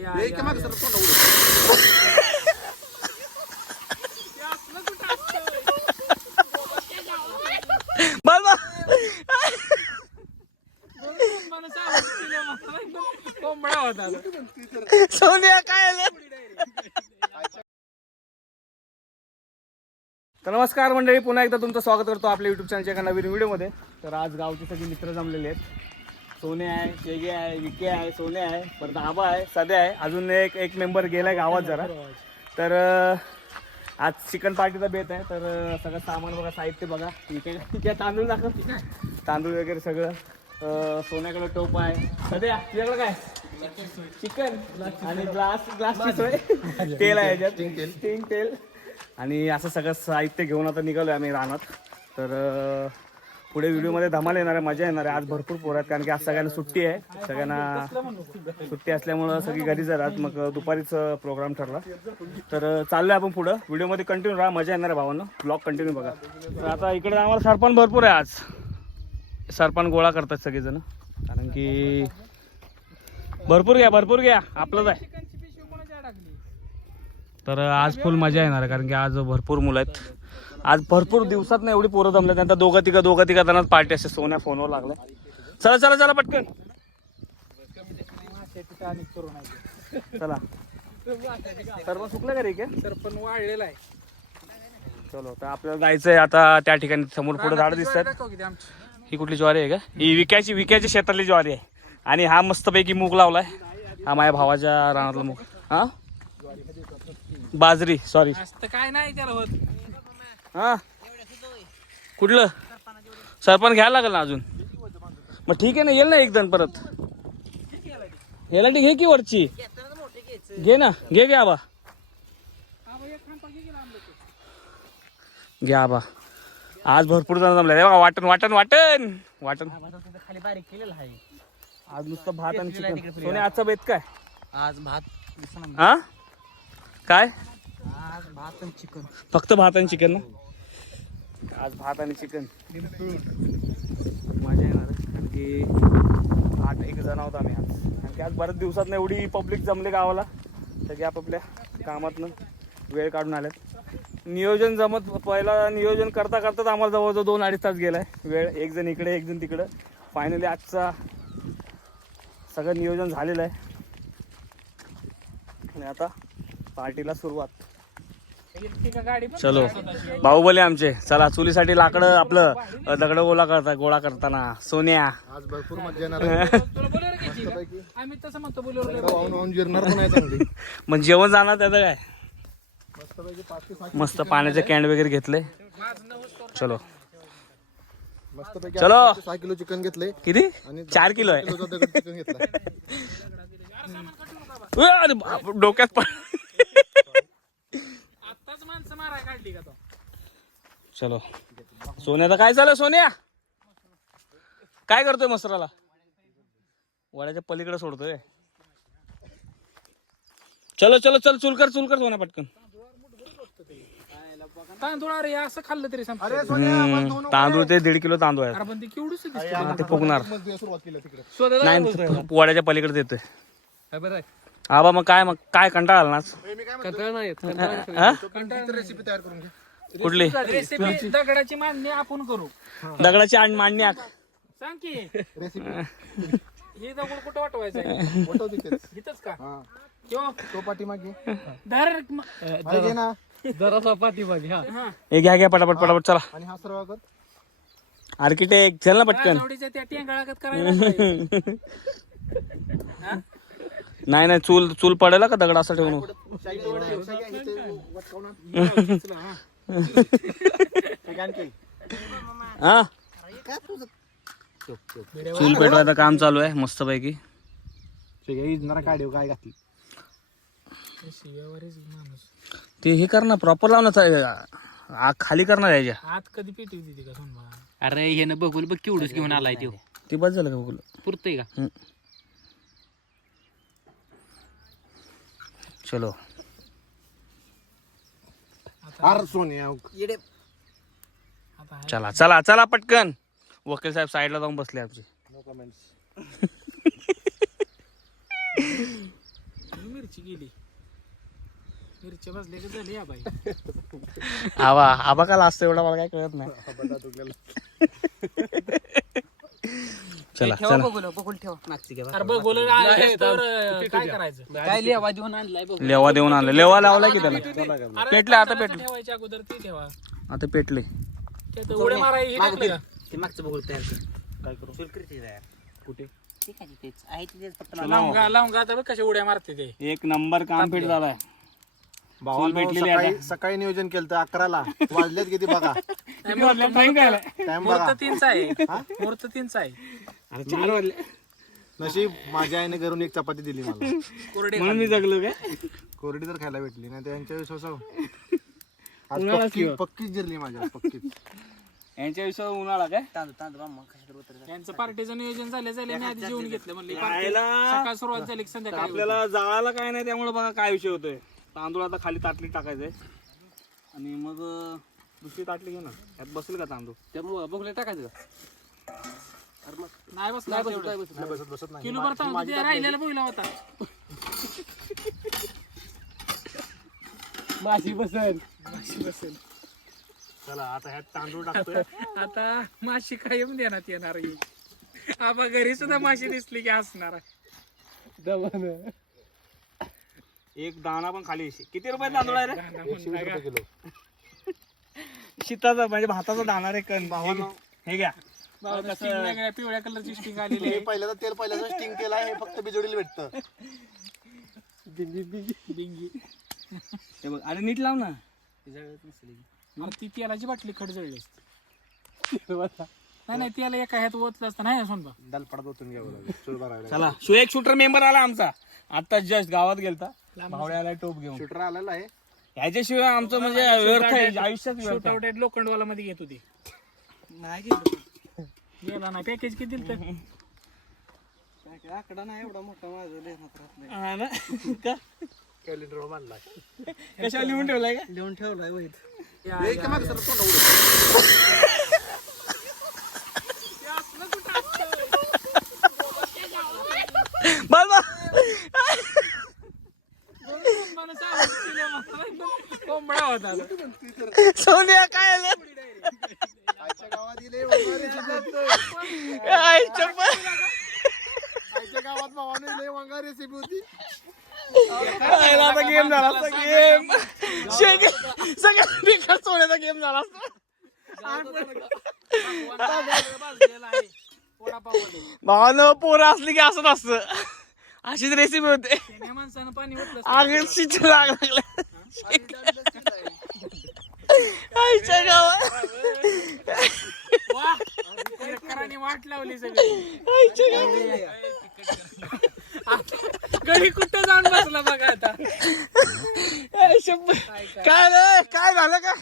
सोनिया काय तर नमस्कार मंडळी, पुन्हा एकदा तुमचं स्वागत करतो आपल्या युट्यूब चॅनलच्या एका नवीन व्हिडिओमध्ये. तर आज गावचे सगळे मित्र जमलेले आहेत. सोने आहे, शेगे आहे, विके आहे, सोने आहे, परत आबा आहे, सध्या आहे, अजून एक मेंबर गेलाय गावात जरा. तर आज चिकन पार्टीचा बेत आहे. तर सगळं सामान बघा, साहित्य बघा, इथे तांदूळ दाखव, तांदूळ वगैरे सगळं. सोन्याकडे टोप आहे, सध्या तुझ्याकडे काय चिकन आणि ग्लासची सोय, तेल आहे याच्यात, तेल आणि असं सगळं साहित्य घेऊन आता निघालोय आम्ही रानात. तर पुढे व्हिडिओमध्ये धमाल येणार आहे, मजा येणार आहे. आज भरपूर पोरं आहेत कारण की आज सगळ्यांना सुट्टी आहे. सगळ्यांना सुट्टी असल्यामुळं सगळी घरी जातात. मग दुपारीच प्रोग्राम ठरला. तर चाललोय आपण पुढं, व्हिडिओमध्ये कंटिन्यू राहा, मजा येणार आहे भावांनो. ब्लॉग कंटिन्यू बघा. तर आता इकडे आम्हाला सरपण भरपूर आहे. आज सरपण गोळा करतात सगळेजण कारण की भरपूर घ्या आपलंच आहे. तर आज फुल मजा येणार आहे कारण की आज भरपूर मुलं आहेत. आज भरपूर दिवसात ना एवढी पोरं जमले. त्यांना दोघं तिघा जणांच पार्टी असते. सोन्या फोनवर लागलं. चला पटकन चला. सरपण सुकलं का रे? सरपण वाळलेला आहे. चलो तर आपल्याला जायचंय आता. त्या ठिकाणी समोर पुढे झाड दिसतात. ही कुठली ज्वारी आहे का? ही विक्याची शेतातली ज्वारी आहे. आणि हा मस्तपैकी मूग लावलाय. हा माझ्या भावाच्या रानातला मूग. हा बाजरी, सॉरी. काय नाही त्याला होत. हा कुठलं सरपण घ्यायला लागेल ना अजून. मग ठीक आहे ना, येईल ना एकदम परत. याला घे की वरची घे ना, घे आबा, घे आबा. आज भरपूर जण जमले. वाटण खाली बारीक केलेला आहे. आज नुसतं भात आणि चिकन. सोने आजचा बेत काय? आज भात. हा काय? आज भात आणि चिकन. फक्त भात आणि चिकन ना? आज भात आणि चिकन मजा येणार कारण की 8 जण आहोत आम्ही आज. कारण की आज बऱ्याच दिवसात एवढी पब्लिक जमले गावाला. सगळे आपापल्या कामातनं वेळ काढून आल्यात. नियोजन पहिला नियोजन करताच आम्हाला जवळजवळ 2-2.5 तास गेलाय वेळ. एक जण इकडे एक जण तिकडं. फायनली आजचा सगळं नियोजन झालेलं आहे आणि आता पार्टीला सुरुवात. चलो बाहुबली आमचे. चला चुलीसाठी लाकडं आपलं दगड गोळा करताना सोन्या. आज भरपूर मजा येणार. आम्ही तसं म्हणतो मग जेवण जाणार त्याचं काय? मस्त पाण्याचे कॅन वगैरे घेतले. चलो चलो 6 किलो चिकन घेतले. किती? 4 किलो आहे. चिकन घेतला. डोक्यात आताच माणसं माराय काढली का तो. चलो सोन्याचं काय चालू? सोन्या काय करतोय? मसराला वड्याच्या पलीकडे सोडतोय. चल चूल कर सोन्या पटकन. तांदूळ अरे असं खाल्लं तरी तांदूळ ते 1.5 किलो तांदूळ आहे. पण ते केवढूच ते फुगणार सुरुवात केली तिकडे. नाही, वड्याच्या पलीकडे देतोय. आबा मग काय कंटाळा आला नाच? रेसिपी तयार करून घ्या. कुठली रेसिपी? दगडाची मांडणी आपण करू. दगडाची मांडणी सांग की रेसिपी हे दगड कुठं वाटवायचं? इथंच का? तो पाठीमागे धर घे ना. जरा पाठीमागे. हे घ्या पटापट चला. आणि हा सर्व कर. आर्किटेक्ट चल ना पटकन. त्या टेंगळागत करायला. नाही चूल पडेल का दगड असं ठेवून? हा चूल पेटवायचं काम चालू आहे मस्त पैकी. काय घातली ते हे कर ना, प्रॉपर लावणार, आग खाली करणार याच्या आत. कधी पेटी होती का सोन? अरे हे न बघून बघ केवढंच घेऊन आलाय तो. ते बस झालं का बघू? पुरतय का? चलो सोन्या चला पटकन. वकील साहेब साईडला जाऊन बसले आमचे. No comments. मिरची गेली. मिरच्या भाजल्या का झाली या बाई. आबा का असतं एवढा मला काय कळत नाही. चला चला अरे बघ बोल काय करायचं. काय लेवा देऊन आणलाय बघ. लेवा देऊन आणलं. लेवा लावलाय की त्याला. अरे पेटले आता करायचं पेटले. ठेवायच्या अगोदर ते ठेवा. आता पेटले. त्यात उड्या माराय हे टाकलं का? ते मागचं बघूल तयार कर. काय करू? कुठे ठीक आहे तेच आहे तेच फक्त लावून आता बघ कशा उड्या मारते ते. एक नंबर काम फिट झालाय. भावानं भेटलेली आहे सकाळी नियोजन केलं 11ला वाजलेत किती बघा. टाइम काय टाइम मुहूर्त बघा. 3चा आहे. मुहूर्त 3चा आहे. अरे 4 वाजले नशीब माझ्या आईने घरून एक चपाती दिली मला. कोरडे म्हणून मी जगलो काय. कोरडी तर खायला भेटली नाही त्यांच्या विश्वासावर आज उन्हाळाच पक्की किंवा. पक्कीच जिरली माझ्या पक्कीच. यांच्या विषयावर उन्हाळा काय. यांचं पार्टीचं नियोजन झाले मी आधी जेवून घेतलं म्हणले खायला सकाळ सुरुवात झाली की संध्याकाळी आपल्याला जाळाला काय नाही त्यामुळे बघा काय विषय होतोय. तांदूळ आता खाली ताटली टाकायचंय आणि मग दुसरी ताटली घे ना. त्यात बसेल का तांदूळ. त्यामुळे बघले टाकायचं का. नाही बसला बसत नाही. किलो भर तांदूळ राहिलेला बघला होता. माशी बसेल. चला आता ह्यात तांदूळ टाकतोय. आता माशी कायम देण्यात येणार आहे. आबा घरी सुद्धा माशी दिसली की हसणार. एक दाणा पण खाली. किती रुपये तांदूळ आहे रे. 120 रुपये किलो. शीताचा म्हणजे भाताचा दाणा रे. कण हे घ्या. पिवळ्या कलरची स्टिंग आलेली आहे. पहिल्याचं स्टिंग केलं आहे फक्त बिजोडीला भेटतं. बिंगी हे बघ. अरे नीट लाव ना. अरे ती तेलाची बाटली खड जळली असती. नाही त्याला एका ह्यात ओतलं असतं नाही सोन बा. दलपडात ओतून घ्यावं लागेल चूल भरायला. चला एक शूटर मेंबर आला आमचा. आता जस्ट गावात गेलता. भावड्याला टोप घेऊन. शूटर आलेला आहे. ह्याच्याशिवाय आमचं म्हणजे व्यर्थ आहे. आयुष्यात व्यर्थ आहे. शूटआउट लोखंडवाला मध्ये घेत होती. नाही गेलो. गेला नाही पॅकेज किती दिलं आकडा नाही एवढा मोठा माझा. हा ना. का कॅलेंडर बांधलाय. कशाला लिहून ठेवलाय का. लिहून ठेवलाय वहीत. कोंबडा होता. सोनिया काय आलं. आईच्या गावात इले वंगारी आईच्या गावात भावाने इले वंगारी रेसिपी होती. आता गेम झाला असता. गेम सगळ्या बेकार सोन्याचा गेम झाला असता. भावानं पोरं असली की असं नसतं. अशीच रेसिपी होते. माणसानं पाणी ओतलं आग शिच लागलं. आईच्या गावात वाट लावली सगळी. आईच्या गावात घरी कुठं जाऊन बसला बघा आता. काय रे काय झालं का.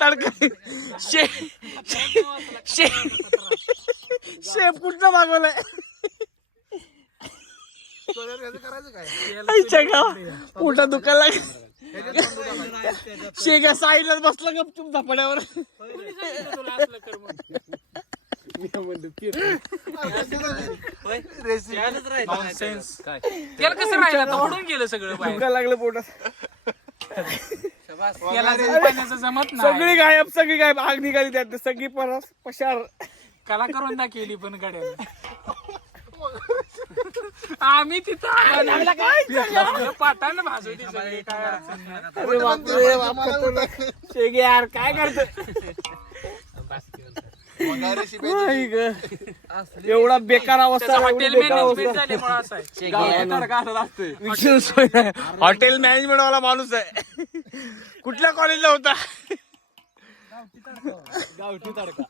तडका शेफ कुठलं मागवलंय. करायचं काय. आईच्या गावात पोटात दुखायला लागलं. शेगा साईडलाच बसला गपचूप झपाड्यावर. तुला असलं कर म्हणून. Nonsense. त्याला कसं राहिलं आता ओढून गेलं सगळं बाहेर. दुखायला लागलं पोटात. त्याला जर पाण्याचं जमत सगळी नाही. सगळी गायब. आग निघाली त्यात सगळी परत पशार. कला करून दाखवली पण गाड्याला. आम्ही तिथं पाटानं भाजवली सगळी. काय अडचण नाही. अरे बापरे बाप खतरनाक. शेगे यार काय करतो. वंगारी रेसिपी आई ग. एवढा बेकार अवस्था. त्याचं एवढी हॉटेल बेकार मॅनेजमेंट अवस्था. झाल्यामुळे असं आहे. विषय सोय नाही. हॉटेल मॅनेजमेंट वाला माणूस आहे. कुठल्या कॉलेजला होता. गावठी तडका.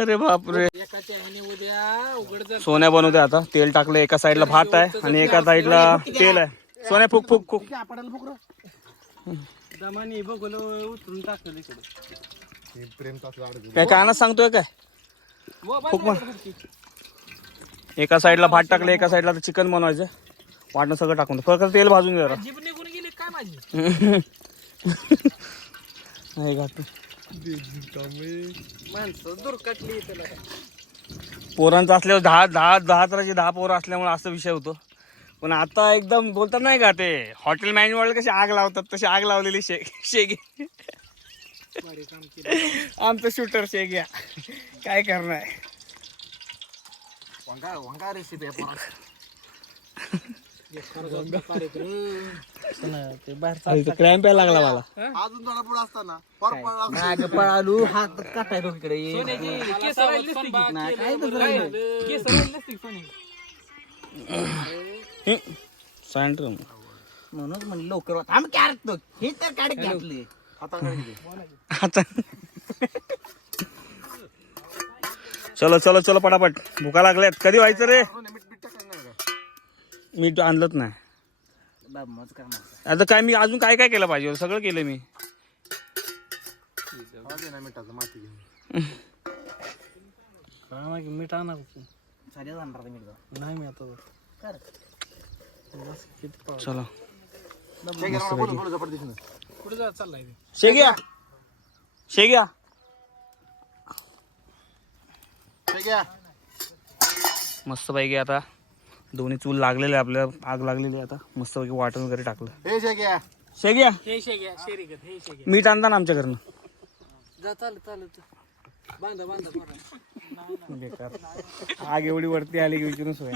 अरे बापरे. एकाच्या ह्याने उद्या उघड जर सोन्या बनवते आता. तेल टाकलं. एका साईडला भात आहे आणि एका साईडला तेल आहे. सोन्या फुक फुक फुक. दमानी बघलो उतरून टाकलं इकडे. प्रेम तास काय कानात सांगतोय काय. फुक मग. एका साईडला भात टाकलं. एका साईडला चिकन बनवायचं. वाटणं सगळं टाकून फक्त तेल भाजून घ्या. जीभ निघून गेली काय माझी. नाही घातलं. माणसं दुर्कटली त्याला. पोरांचं असल्यावर 10 तराची 10 पोरं असल्यामुळे असं विषय होतो. पण आता एकदम बोलतात नाही का ते हॉटेल मॅन्युअल कशी आग लावतात तशी आग लावलेली शेगे भारी काम केलं. आमचं शूटर शेग्या काय करणार. वंगा रेसिपी आहे बेकाराचा कार्यक्रम. क्रॅम्प यायला लागला मला. अजून थोडा पुढे असताना फार पळला. माग पळालू हात काटाय इकडे सोन्याची केस राहिली असती की नाही? केस राहिली असती की सोन्याची? सँड्रम म्हणून म्हणलं लवकर आम्ही कॅरेट हे तर काढ घातले आता चलो चलो चलो पटापट भुका लागल्यात. कधी व्हायचं रे. मीठ आणलंच नाही बाबा काम आता. काय मी अजून काय काय केलं पाहिजे सगळं केलं मी. मिठाचं माती घेऊन मीठ आणा साध्या जाणार मीठ नाही मी आता कर चलो कुठे जा चाललाय ते? शेग्या शेग्या मस्त पैकी आता दोन्ही चूल लागलेले आपल्याला. आग लागलेली आहे आता. मस्त पैकी वाटण वगैरे टाकलं. हे शेग्या शेग्या हे शेग्या शेरीगत हे शेग्या मीठ आणता ना आमच्या घरनं. जा चालत चालत बांधा बांधा बेकार. आग एवढी वरती आली की विचारून सोय.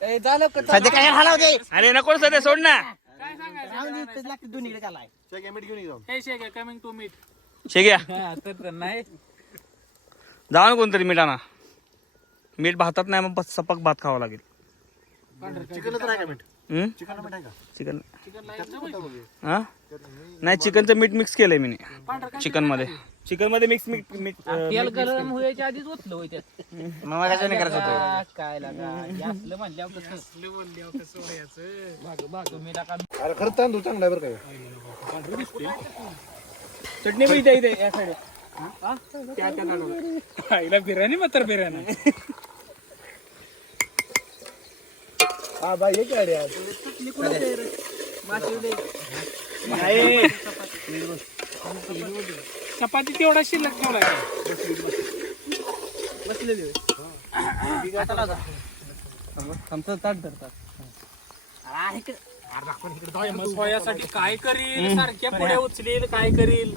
सध्या काय हलवते अरे नको सध्या सोड ना. काय सांगायचं दोन्हीकडे चालाय शेग्या मीठ घेऊन ये जाऊन. हे शेग्या कमिंग टू मीट. शेग्या तर नाही जाऊ ना कोणतरी मीठ आणा. मीठ भातात नाही मग सपक भात खावा लागेल. चिकनच आहे का मीठ? हम्म? चिकन मीठ आहे का? चिकन चिकन लाईन हा नाही चिकनचं मीठ मिक्स केलंय मी चिकन मध्ये. चिकन मध्ये मिक्स मीठ तेल गरम व्हायच्या आधीच ओतलं होय त्यात. मग कशाने करायचं होतं. काय लागा असलं म्हणल्यावर कसं असलं म्हणल्यावर कसं व्हायचं. भाग भाग मी टाका अरे खरं तांदूळ चांगला आहे बरं काय. चटणी पण इथे इथे या साईड. खायला बिर्याणी मात्र बिर्याणी. हा बाई हे काय यार. चपाती तेवढा शिल्लक ठेवला सोयासाठी काय करील सारख्या पुढे उचलेल काय करील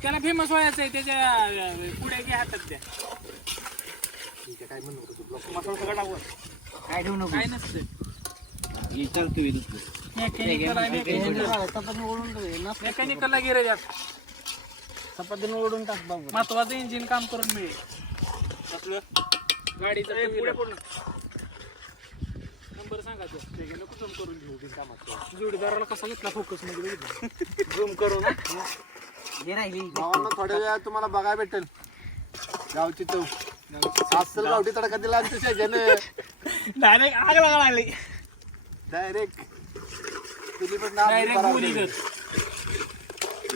त्याला फेमस व्हायचं आहे त्याच्या पुढे घे हातात द्या काय म्हणतो मसाला सगळं टाकू. काय ठेवू नको काय नसतं मेकॅनिकलला गिरे द्या चपातीनं ओढून टाक बाबू. महत्वाचं इंजिन काम करून मिळेल गाडीचं नंबर सांगा तो नको झूम करून घेऊ कामात जोडीदाराला कसा घेतला फोकस मध्ये झूम करून हे राहिली भावांना थोड्या वेळात तुम्हाला बघायला भेटेल गावची चव. अस्सल गावठी तडका दिला आमच्या शेग्याने डायरेक्ट आग लागायला लागली. डायरेक्ट डायरेक्ट बोली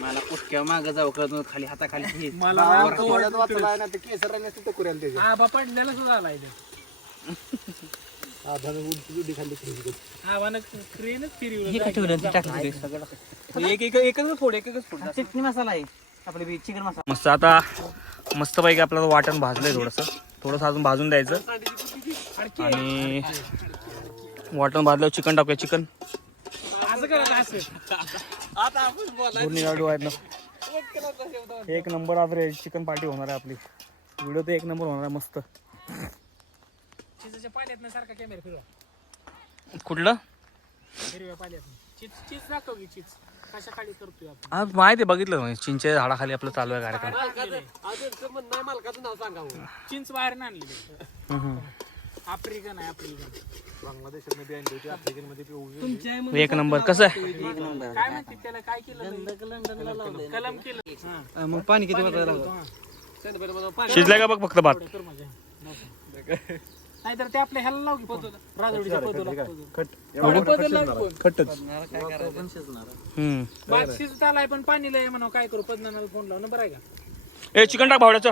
मला कुठक्या माग जाऊ कळत खाली हाताखाली मला थोड्यात वाचला ना ते केसर राहण्यास तिथं कुऱ्याला त्याच्या आबा पडलेला सुद्धा आला आबानं ट्रेनच फिरवलं एकच फोड एकच फोड. चटणी मसाला आहे आपले चिकन मसाला मस्त आता मस्त पैकी आपल्याला वाटण भाजलंय. थोडंसं अजून भाजून द्यायचं आणि वाटण भाजल्यावर चिकन टाकूया. चिकन असं करायचं असं पूर्ण लाडू आहेत ना. एक नंबर आज रे चिकन पार्टी होणार आहे आपली. व्हिडिओ तर एक नंबर होणार आहे मस्त. चिजच्या पाल्यात सारखा कॅमेरा फिरवा कुठलं हिरव्या पाल्यात चीज चीज दाखव की चीज कशा खाली करतोय आपण हा माहिती आहे बघितलं. चिंचेच्या झाडाखाली आपलं चालू आहे कार्यक्रम. चिंच बाहेर आणली आफ्रिकन आहे आफ्रिकन बांगलादेशामध्ये आणली होती आफ्रिकन मध्ये एक नंबर. कसं आहे काय म्हणते त्याला काय केलं कलम केलं मग पाणी किती वाजता शिजलाय का बघ फक्त भात. कर माझ्या नाहीतर ते आपल्या ह्याला लाव की फोन राजवडीच्या भात शिजत आलाय पण पाणी लय म्हणा काय करू पद्मनाला फोन लावून बरं आहे का ए चिकन टाक भावड्याचं.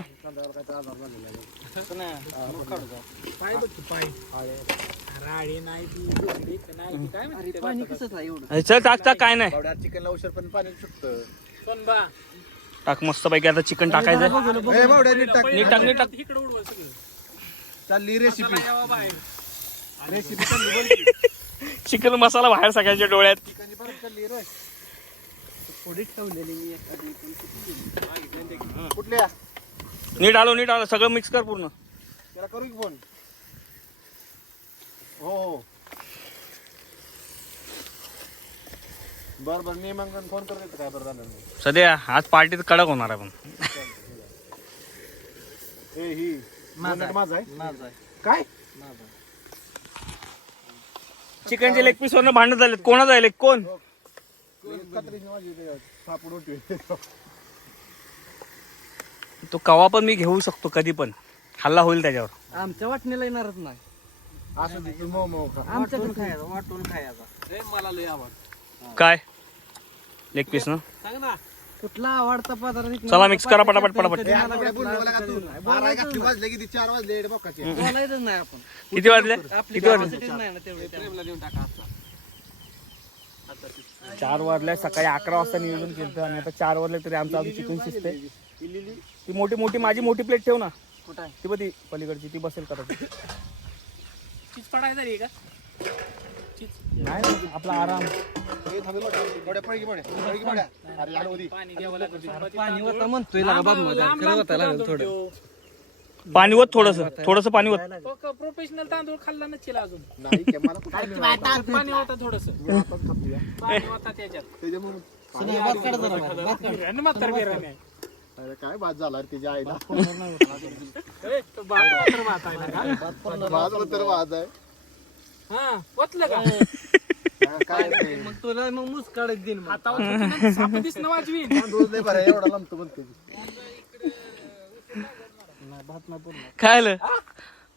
पाय बघ की पाय राडी नाही ती बोलली का नाही ती काय म्हणते पाणी कसं एवढं अरे चल टाक टाक काय नाही. चिकन उशीर पण पाणी सुटतं. सोनबा टाक मस्त पैकी आता चिकन टाकायचं. नीट टाक. नीट टाक नीट टाक. इकडे उडवल सगळं चालली रेसिपी रेसिपी चालली बरं की. चिकन मसाला बाहेर सगळ्यांच्या डोळ्यात. ठिकाणी परत चालली रे. थोडी ठेवलेली मी एखादी कुठल्या नीट आलो सगळं मिक्स कर पूर्ण. त्याला करू की फोन. हो बरं मी मग फोन करतो काय बरं झालं नाही. सध्या आज पार्टीत कडक होणार आहे पण. ए ही माझा माझा आहे माझा काय चिकनचे लेग पीस वरनं भांडण झालेत. कोणाचा आहे लेग? कोण? कत्रीची माझी सापड उठवी. तो कवा पण मी घेऊ शकतो कधी पण. हल्ला होईल त्याच्यावर. आमच्या वाटणीला येणारच नाही. असं तिथून मऊ मऊ खा. आमच्याकडे खायचा वाटून खायचा. मला लय आवड. काय लेग पीस ना? सांग ना कुठला आवडता पदार्थ? चला मिक्स करा पटापट पटापट. ए, आता काय बोललो मला का तू? 12 घातली वाजले की 4 वाजले एड बोकाचे. बोलायचंच नाही आपण. किती वाजले? आपली किती वाजले? capacity नाही ना तेवढी. प्रेमला देऊन टाका आता. 4 वाजले. सकाळी 11 वाजता नियोजन केलं आणि आता 4 वाजले तरी आमचं अजून चिकन शिजते. ती मोठी माझी मोठी प्लेट ठेव ना. कुठं आहे? ती बघ ती पलीकडची ती बसेल करत. चीज पडायचा रे का? नाही नाही, आपला आराम. ए, थांबेल वाटतं. गोड्या पळगी पड्या. पळगी पड्या. अरे यार होती. पाणी घ्यावं लागतं. पाणी होतं म्हणतोय लागा बाब माझा. खरं होता लागलं थोडं. पाणी होत थोडंसं पाणी होत. प्रोफेशनल तांदूळ खाल्ला नसेल अजून. नाही की मला कुठं पाणी होतं थोडस. पाणी होता त्याच्यात. त्याच्यामुळे आणि म्हातारं बिराण आहे. अरे काय बाद झाला रे तिच्या आईला. ए, तो म्हातारं भात आहे ना का? बाद तर बाद आहे. हा, ओतलं का? हा, काय ते. मग तुला मग मुस काढत देईन मग. हातावर चुकीनं साप दिसणं वाजवी. तांदूळ लय बरं आहे, एवढा लांबतो म्हणते ती. काय आलं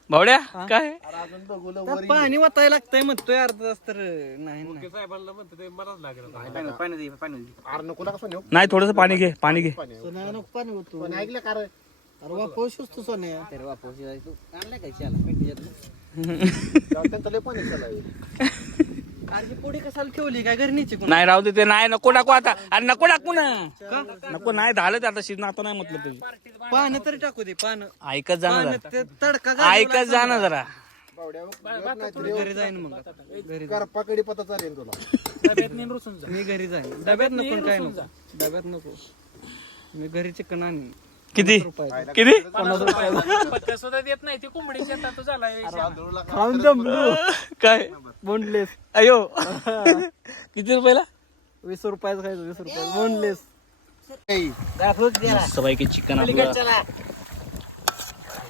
भावड्या? काय अरे अजून बघू लो त्यात वरी. पाणी वाचायला लागतंय म्हणतोय अर्धा तास तर नाही नाही. अरे नको नका सोन्या. नाही थोडंसं पाणी घे. पाणी सोन्या नको पाणी होतो. पण ऐकलं का रे? अरे वापवशीस तू सोन्या. अरे वापवशी तू आणलाय काय शाला पेटीच्यात? त्यांचं लय पाणी चालू. अरे पोडी कशाला ठेवली काय घरणीची कोण? नाही राहू दे ते. नाही नको टाकू आता. अरे नको टाकू ना. नको नाही झालं ते आता शिजणं आता नाही म्हटलं तुझी. पानं तरी टाकू दे पानं. ऐकत जा ना पानं जरा. ते तडका घालावं ऐकत जा ना जरा. लागतं. घरी जाईन मग आता. घरी करपाकडी पता चालेल तुला. डब्यात नेऊन रुसून जा. मी घरी जाईन. डब्यात नको काय नको. डब्यात नको. मी घरी चिकन आणीन. किती रुपये. किती? पत्ता सुद्धा देत नाही ते कोंबडीच्या तातू झालाय. काय बोनलेस. अयो किती रुपयाला? 20 रुपयाचं खायचं. 20 रुपये बोनलेस. मस्तपैकी चिकन आपलं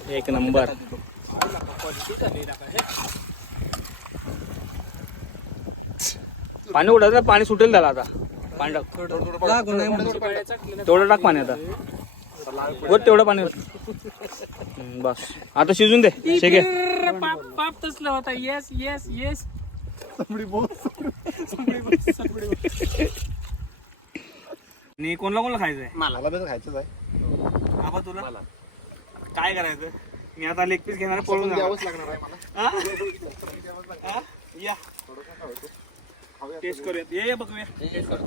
एक नंबर. पाणी उडालं. पाणी सुटेल त्याला आता. पाणी टाक. लागू नाही म्हणून. तेवढं टाक पाणी आता. बघ तेवढं पाणी बस. आता शिजून दे. शेगे पाप पाप तसलं होता. Yes yes yes. आणि कोणला खायचंय? मला बी खायचंच आहे. आबा तुला काय करायचं? मी आता लेग पीस घेणार पळून जाणार. द्यावंच लागणार आहे मला. हा? या टेस्ट करूयात. ये बघूया. टेस्ट करू.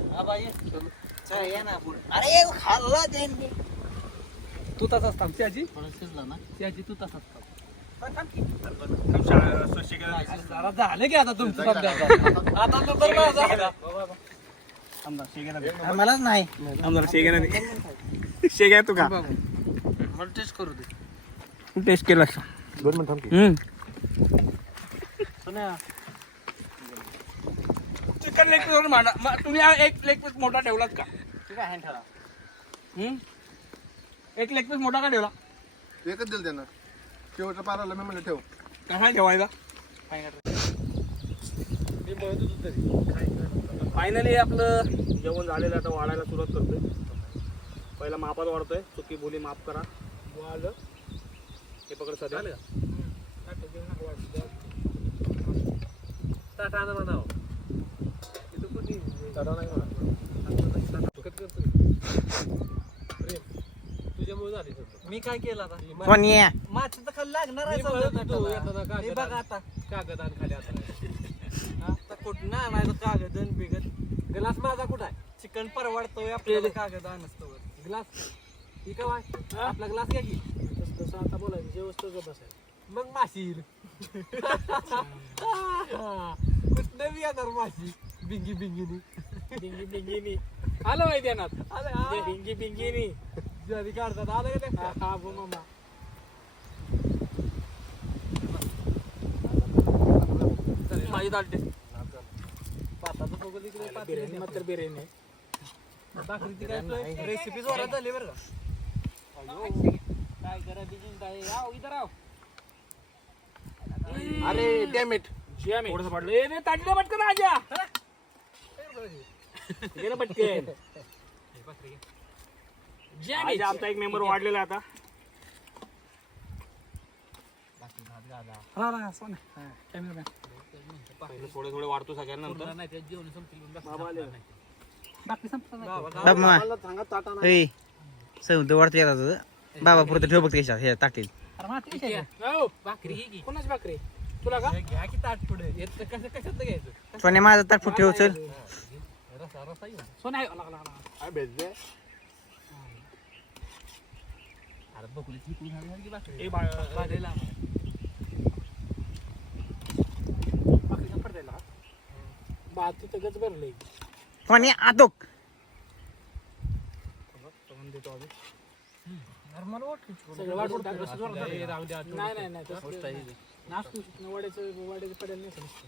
अरे खाल्ला त्यांनी. तू तसाच थांब. त्याची शिजला ना. त्याची तू तसाच थांब. जरा झालं की आता तुमचं समजा. आता तो बघ माझा. मलाच नाही. शेग्या तू का मला टेस्ट करू दे. टेस्ट केला? 2 मिनिट थांब की. चिकन लेग पीस मांडा. तुम्ही एक लेग पीस मोठा ठेवलात का? एक लेग पीस मोठा का ठेवला? एकच दिलं त्यानं. शेवटच्या पाराला मी म्हणलं ठेव. कसा ठेवायचा? फायनली आपलं जेवण झालेलं. आता वाढायला सुरुवात करतोय. पहिला मापात वाढतोय. चुकी बोली माफ करा. वाढलं हे पकड सध्या. मी काय केलं आता? सोनिया माझं तर खाली लागणार आहे सगळं. हे बघ आता कागद आण खाली आता कुठं आणायचं कागद आणि बिगद. ग्लास माझा कुठं आहे? चिकन परवडतोय आपल्याला कागद आणतो. ग्लास ही काय आपला ग्लास घ्या की. तसं आता बोलायचं. जेवस्त बसायचं. मग माशी येईल. कुठनं बी येणार माशी बिंगी बिंगीनी. बिंगी बिंगीनी आलं माहिती येणार आलं बिंगी बिंगीनी जरी काढतात आलं का ते? हा बो मामा माझी ताटे पाताचं बघू तिकडे बिर्याणी मात्र बिर्याणी भाकरीची काय रेसिपी जोरात झाली बरं का. काय करा बिजिन काय आओ इधर आओ अरे डॅमेट थोडंसं पडलं ए रे ताटले पटकन आजा गेलं पटकन आज आमचा एक मेंबर वाढलेला आहे आता थोडे थोडे वाढतो सगळ्यांना नंतर मला सांगा ताटा नाही. समुद्र वाढतो येतात बाबा पुरतं ठेव बघ त्याच्यात हे टाकतील भाकरी कोणाची भाकरी तुला का घ्या की ताट पुढे येत कसं कशात घ्यायचं. सोने माझा ताटफूट ठेव चल रसा रसा येऊ. सोना लागला काय भेटते अरे बघून ती झाली की भाकरी ए बाळ भाजीला. भाकरी पडतायला भात तिथं गच भरलंय सोने आतोक नॉर्मल वाटलं. सगळं वाटून टाकलं जोरात झालं. हे राहू द्या. नाही नाश्तो वड्याचं पडेल नाही समजतं.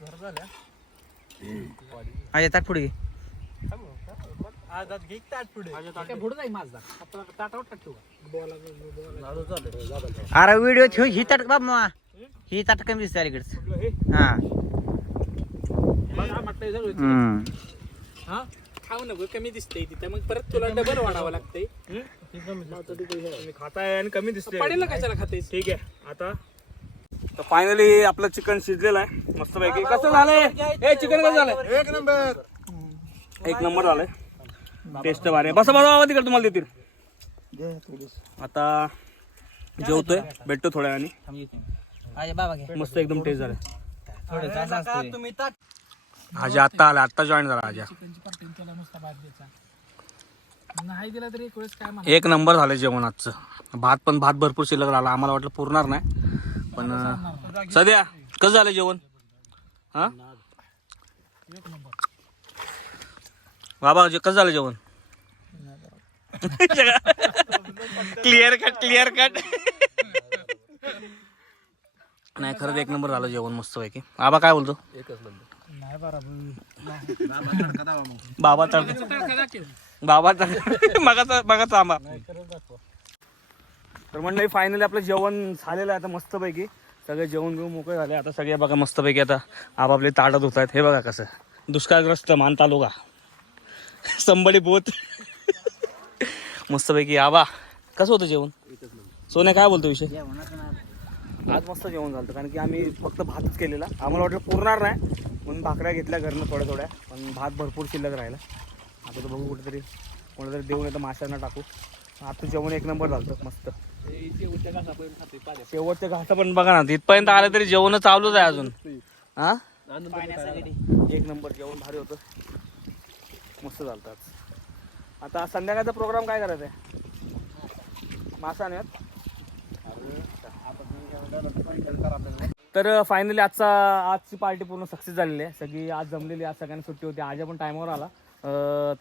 जरा झाल्या. माझ्या ताटफूट घे आज घे की ताट पुढे. काय पुढं जाईल माझा आता ताटावर टाकतो बोला लाडू झालं. अरे व्हिडिओ ठेव ही ताट बाबा ही ताट कमी दिसते अलीकडच हा हा खाऊ नको कमी दिसतंय तिथं मग परत तुला डबल वाढावं लागतंय तुम्ही खाताय आणि कमी दिसते पडेल कशाला खाते ठीक आहे आता तर फायनली आपलं चिकन शिजलेलं आहे मस्त पैकी कसं झालंय हे चिकन कसं झालंय एक नंबर. एक नंबर झालंय टेस्ट भारी आहे. बसा बसा तिकडे तुम्हाला देतील आता जेवतोय भेटतो थोड्या वेळाने बाबा घे मस्त एकदम टेस्ट झालं नका तुम्ही ताट. आजी आत्ता आला आत्ता जॉईन झाला आजा चिकनची पार्टी त्याला नुसता भात द्यायचा नाही दिला तरी एक वेळेस काय म्हणा एक नंबर झालं जेवण आजचं भात भरपूर शिल्लक राहिला आम्हाला वाटलं पुरणार नाही पण सध्या कसं झालं जेवण हा बाबा कसं झालं जेवण क्लिअर कट नाही खरंच एक नंबर झालं जेवण मस्त पैकी आबा काय बोलतो नाही बाबा तर मगाचा आंबा तर म्हणलं फायनली आपलं जेवण झालेलं आहे आता मस्तपैकी सगळे जेवण घेऊन मोकळे झाले आता सगळे बघा मस्तपैकी आता आपापले ताटात होत आहेत हे बघा कसं दुष्काळग्रस्त मान तालुका संबडी बोत मस्तपैकी आबा कसं होतं जेवण सोन्या काय बोलतो विषय आज मस्त जेवण झालं कारण की आम्ही फक्त भातच केलेला आम्हाला वाटलं पुरणार नाही म्हणून भाकऱ्या घेतल्या घरनं थोड्या पण भात भरपूर शिल्लक राहिला आता तर बघू कुठेतरी कोणातरी देऊन येतं माशांना टाकू आता जेवण एक नंबर झालं मस्त शेवटच्या घासा पण बघा ना तिथपर्यंत आलं तरी जेवण चालूच आहे अजून हा एक नंबर जेवण भारी होतं मस्त झालं आता संध्याकाळचा प्रोग्राम काय करायचा आहे मासा आणूयात तर फायनली आजची पार्टी पूर्ण सक्सेस झालेली आहे सगळी आज जमलेली आज सगळ्यांना सुट्टी होती आज पण टायमावर आला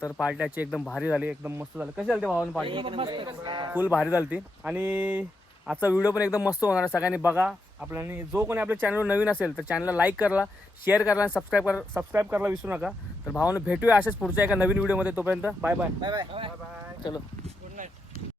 तर पार्टी आजची एकदम भारी झाली एकदम मस्त झाली कशी झाली भावानी पार्टी फुल भारी झाली आणि आजचा व्हिडिओ पण एकदम मस्त होणार आहे सगळ्यांनी बघा आपल्याला जो कोणी आपल्या चॅनलवर नवीन असेल तर चॅनलला लाईक करा शेअर करा आणि सबस्क्राईब करायला विसरू नका तर भावानं भेटूया अशाच पुढच्या एका नवीन व्हिडिओमध्ये तोपर्यंत बाय बाय चलो